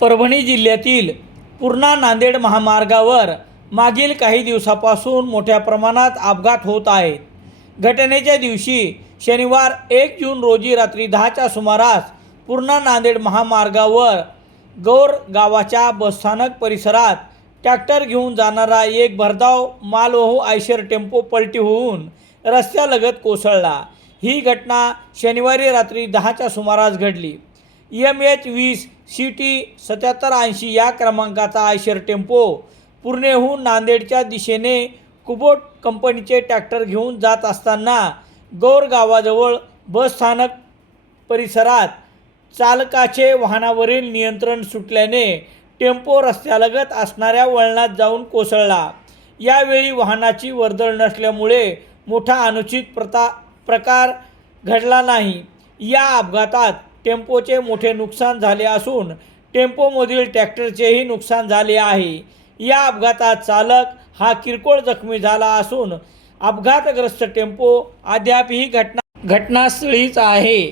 परभणी जिल्ह्यातील पूर्णा नांदेड महामार्गावर मागील काही दिवसापासून मोठ्या प्रमाणात अपघात होत आहेत. घटनेच्या दिवशी शनिवार एक जून रोजी रात्री दहाच्या सुमारास पूर्णा नांदेड महामार्गावर गौर गावाच्या बसस्थानक परिसरात ट्रॅक्टर घेऊन जाणारा एक भरधाव मालवाहू आयशर टेम्पो पलटी होऊन रस्त्यालगत कोसळला. ही घटना शनिवारी रात्री दहाच्या सुमारास घडली. एम एच वीस सी टी सत्याहत्तर ऐंशी या क्रमांकाचा आयशर टेम्पो. पुणेहून नांदेडच्या दिशेने कुबोट कंपनीचे ट्रॅक्टर घेऊन जात असताना गौर गावाजवळ बसस्थानक परिसरात चालकाचे वाहनावरील नियंत्रण सुटल्याने टेम्पो रस्त्यालगत असणाऱ्या वळणात जाऊन कोसळला. यावेळी वाहनाची वर्दळ नसल्यामुळे मोठा अनुचित प्रता प्रकार घडला नाही. या अपघातात टेम्पोचे मोठे नुकसान झाले असून टेम्पोमधील ट्रॅक्टरचेही नुकसान झाले आहे. या अपघातात चालक हा किरकोळ जखमी झाला असून अपघातग्रस्त टेम्पो अद्यापही घटना घटनास्थळीच आहे.